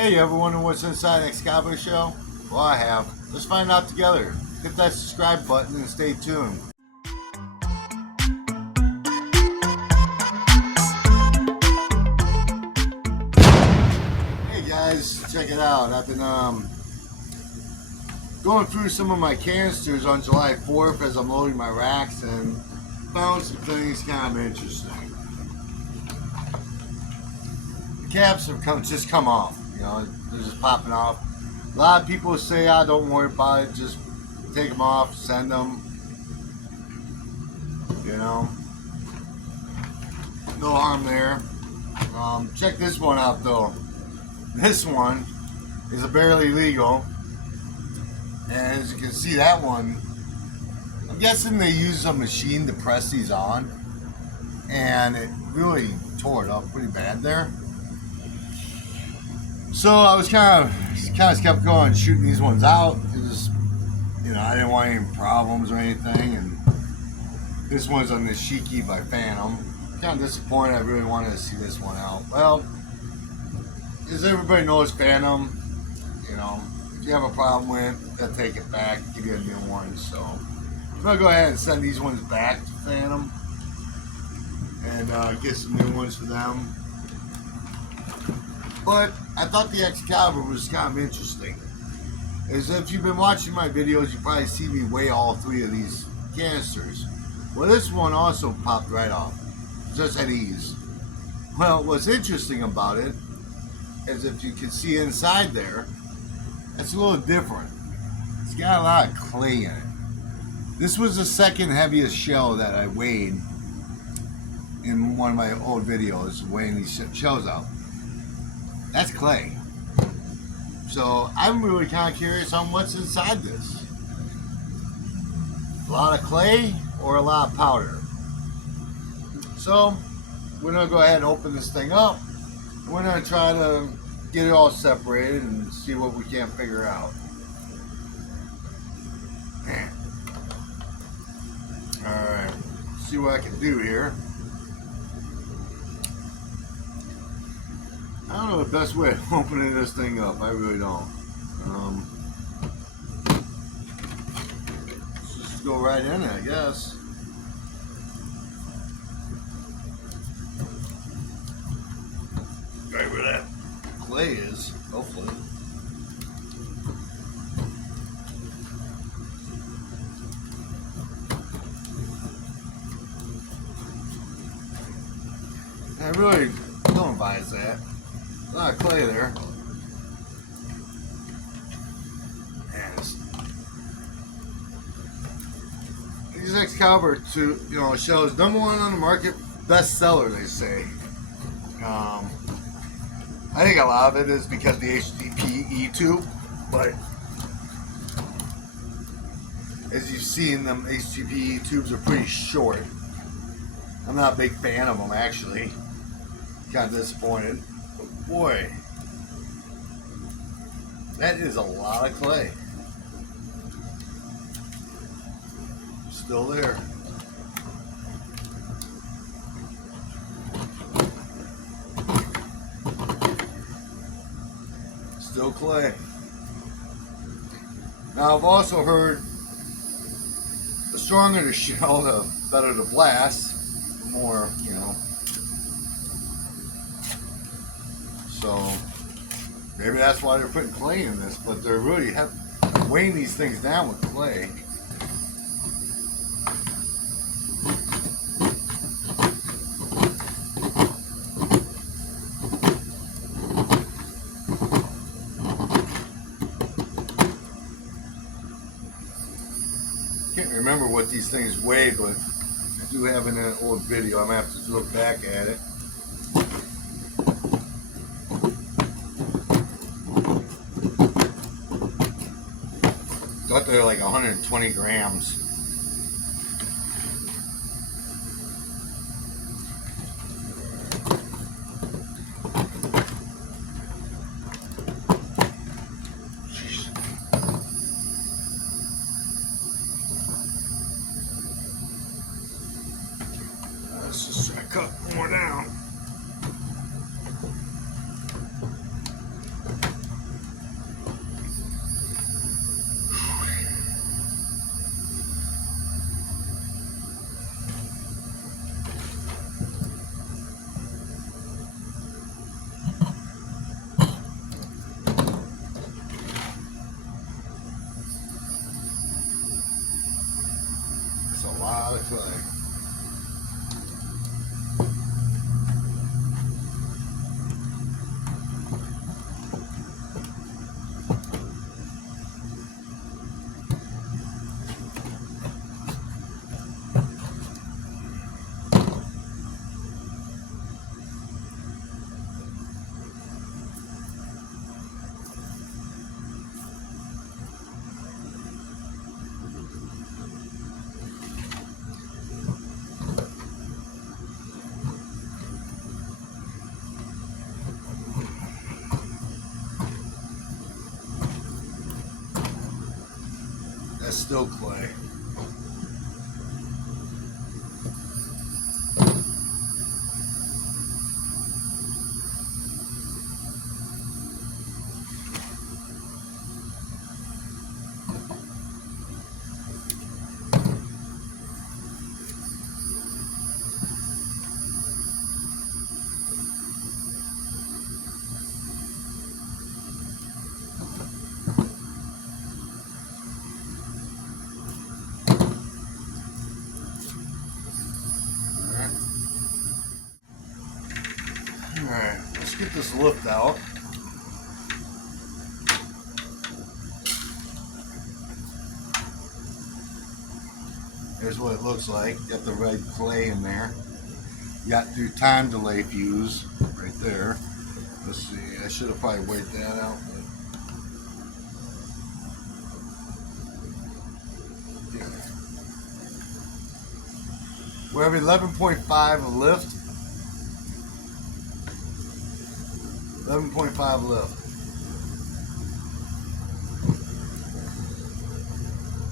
Hey, you ever wonder what's inside Excalibur show? Well, I have. Let's find out together. Hit that subscribe button and stay tuned. Hey guys, check it out. I've been going through some of my canisters on July 4th as I'm loading my racks and found some things kind of interesting. The caps have just come off. You know, they're just popping off. A lot of people say, don't worry about it, just take them off, send them. You know, no harm there. Check this one out though. This one is a barely legal, and as you can see, that one, I'm guessing they use a machine to press these on, and it really tore it up pretty bad there. So I was kind of skeptical on shooting these ones out because, you know, I didn't want any problems or anything. And this one's on the Shiki by Phantom. Kind of disappointed. I really wanted to see this one out. Well, as everybody knows, Phantom, you know, if you have a problem with, they'll take it back, give you a new one. So I'm gonna go ahead and send these ones back to Phantom and get some new ones for them. But I thought the Excalibur was kind of interesting. As if you've been watching my videos, you probably see me weigh all three of these canisters. Well, this one also popped right off, just at ease. Well, what's interesting about it is if you can see inside there, it's a little different. It's got a lot of clay in it. This was the second heaviest shell that I weighed in one of my old videos, weighing these shells out. That's clay. So I'm really kind of curious on what's inside this. A lot of clay or a lot of powder. So we're going to go ahead and open this thing up. And we're going to try to get it all separated and see what we can figure out. Alright, see what I can do here. I don't know the best way of opening this thing up. I really don't. Let's just go right in it, I guess. Right where that clay is, hopefully. I really don't advise that. A lot of clay there. These Excalibur shells, #1 on the market, bestseller, they say. I think a lot of it is because of the HDPE tube, but as you've seen, them HDPE tubes are pretty short. I'm not a big fan of them, actually. Kind of disappointed. But boy, that is a lot of clay. Still there. Still clay. Now I've also heard the stronger the shell, the better the blast, the more, you know. So maybe that's why they're putting clay in this, but they're really weighing these things down with clay. Can't remember what these things weigh, but I do have in an old video. I'm gonna have to look back at it. Thought they were like 120 grams. Let's just try to cut more down. lot of clay. That's still clay. Alright, let's get this lift out. Here's what it looks like. Got the red clay in there. You got your time delay fuse right there. Let's see, I should have probably weighed that out. Yeah. We have 11.5 of lift. 11.5 lift.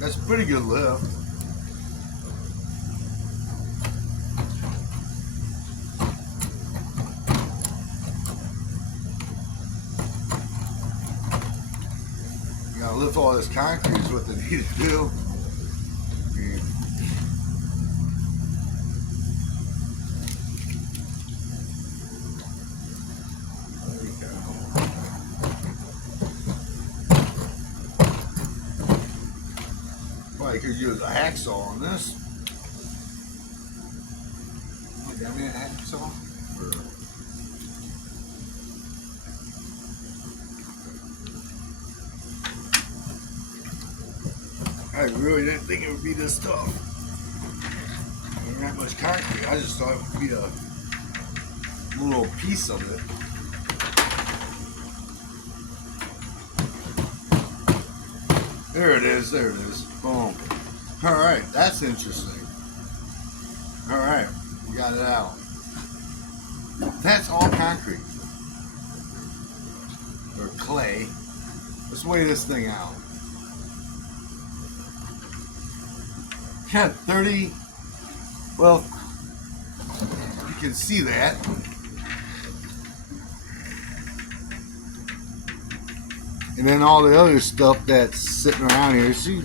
That's a pretty good lift. You gotta lift all this concrete is what they need to do. I could use a hacksaw on this. You got me a hacksaw? I really didn't think it would be this tough. There ain't that much concrete. I just thought it would be a little piece of it. There it is, there it is. Boom. Alright, that's interesting. Alright, we got it out. That's all concrete. Or clay. Let's weigh this thing out. Got 30, well, you can see that. And then all the other stuff that's sitting around here. See,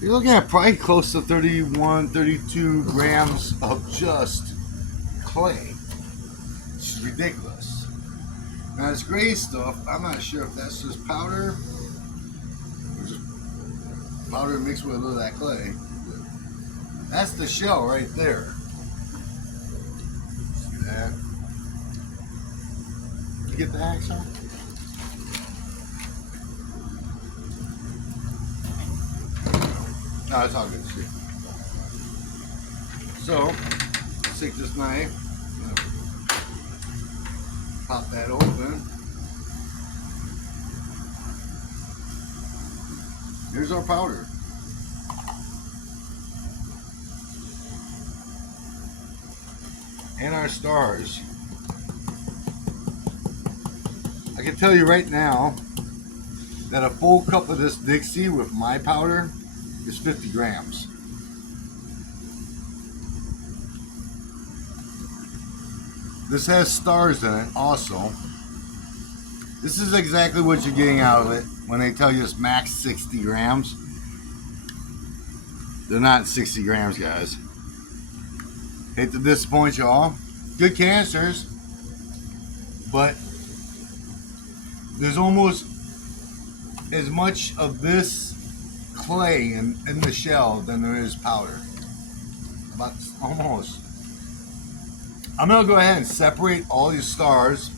you're looking at probably close to 31, 32 grams of just clay. Which is ridiculous. Now this gray stuff, I'm not sure if that's just powder or just powder mixed with a little of that clay. That's the shell right there. See that? You get the axe on? No, it's all good. See. So, let's take this knife, pop that open. Here's our powder. And our stars. I can tell you right now that a full cup of this Dixie with my powder is 50 grams. This has stars in it also. This is exactly what you're getting out of it when they tell you it's max 60 grams. They're not 60 grams, guys. Hate to disappoint y'all. Good canisters, but there's almost as much of this clay in the shell than there is powder. About almost. I'm gonna go ahead and separate all these stars,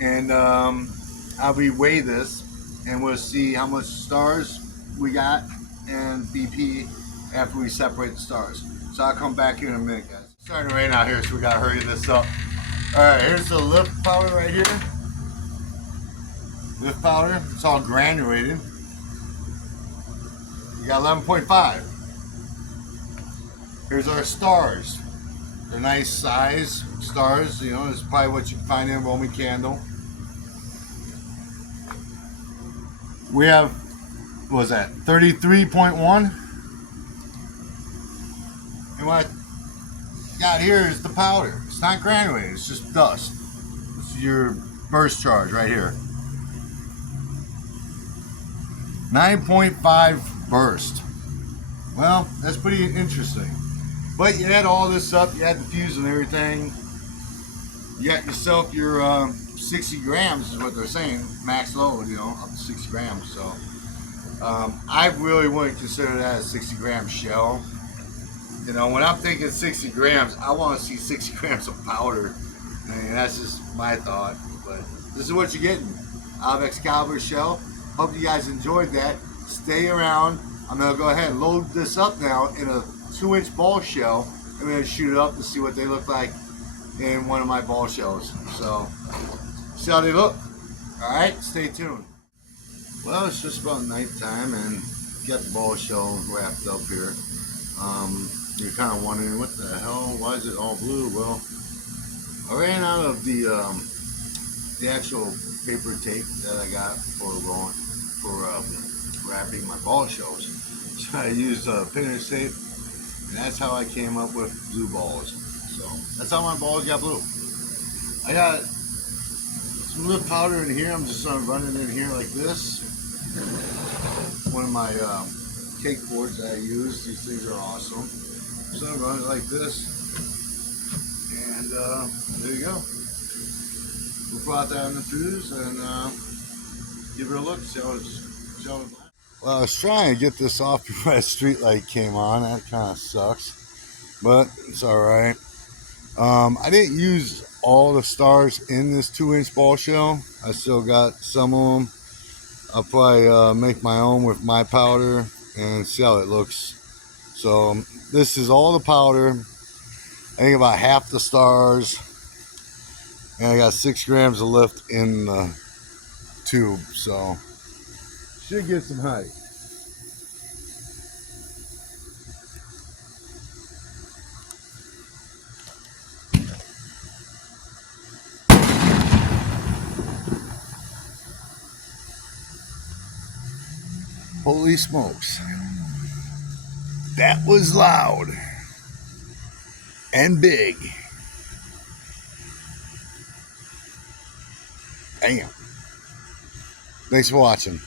and I'll weigh this, and we'll see how much stars we got and BP after we separate the stars. So I'll come back here in a minute, guys. It's starting to rain out here, so we gotta hurry this up. All right, here's the lift powder right here. Lift powder, it's all granulated. You got 11.5. Here's our stars. They're nice size stars, you know, it's probably what you can find in a Roman candle. We have, what was that, 33.1? And what I got here is the powder. It's not granulated, it's just dust. This is your burst charge right here. 9.5 burst. Well, that's pretty interesting. But you add all this up, you add the fuse and everything, you got yourself your 60 grams is what they're saying, max load, you know, up to 60 grams. So I really wouldn't consider that a 60 gram shell. You know, when I'm thinking 60 grams, I want to see 60 grams of powder. I mean, that's just my thought. But this is what you're getting out of Excalibur shell. Hope you guys enjoyed that. Stay around. I'm going to go ahead and load this up now in a 2-inch ball shell. I'm going to shoot it up and see what they look like in one of my ball shells. So, see how they look. Alright, stay tuned. Well, it's just about nighttime and got the ball shell wrapped up here. You're kind of wondering, what the hell, why is it all blue? Well, I ran out of the actual paper tape that I got for wrapping my ball shells. So I used pinner tape, and that's how I came up with blue balls. So that's how my balls got blue. I got some lift powder in here. I'm just gonna run it in here like this. One of my cake boards that I use. These things are awesome. So I'm gonna run it like this, and there you go. We'll put out that in the fuse and give her a look. See how it's. Well, I was trying to get this off before that street light came on. That kind of sucks, but it's all right. I didn't use all the stars in this 2-inch ball shell. I still got some of them. I'll probably make my own with my powder and see how it looks. So this is all the powder. I think about half the stars, and I got 6 grams of lift in the tube. So should get some height. Holy smokes. That was loud and big. Damn. Thanks for watching.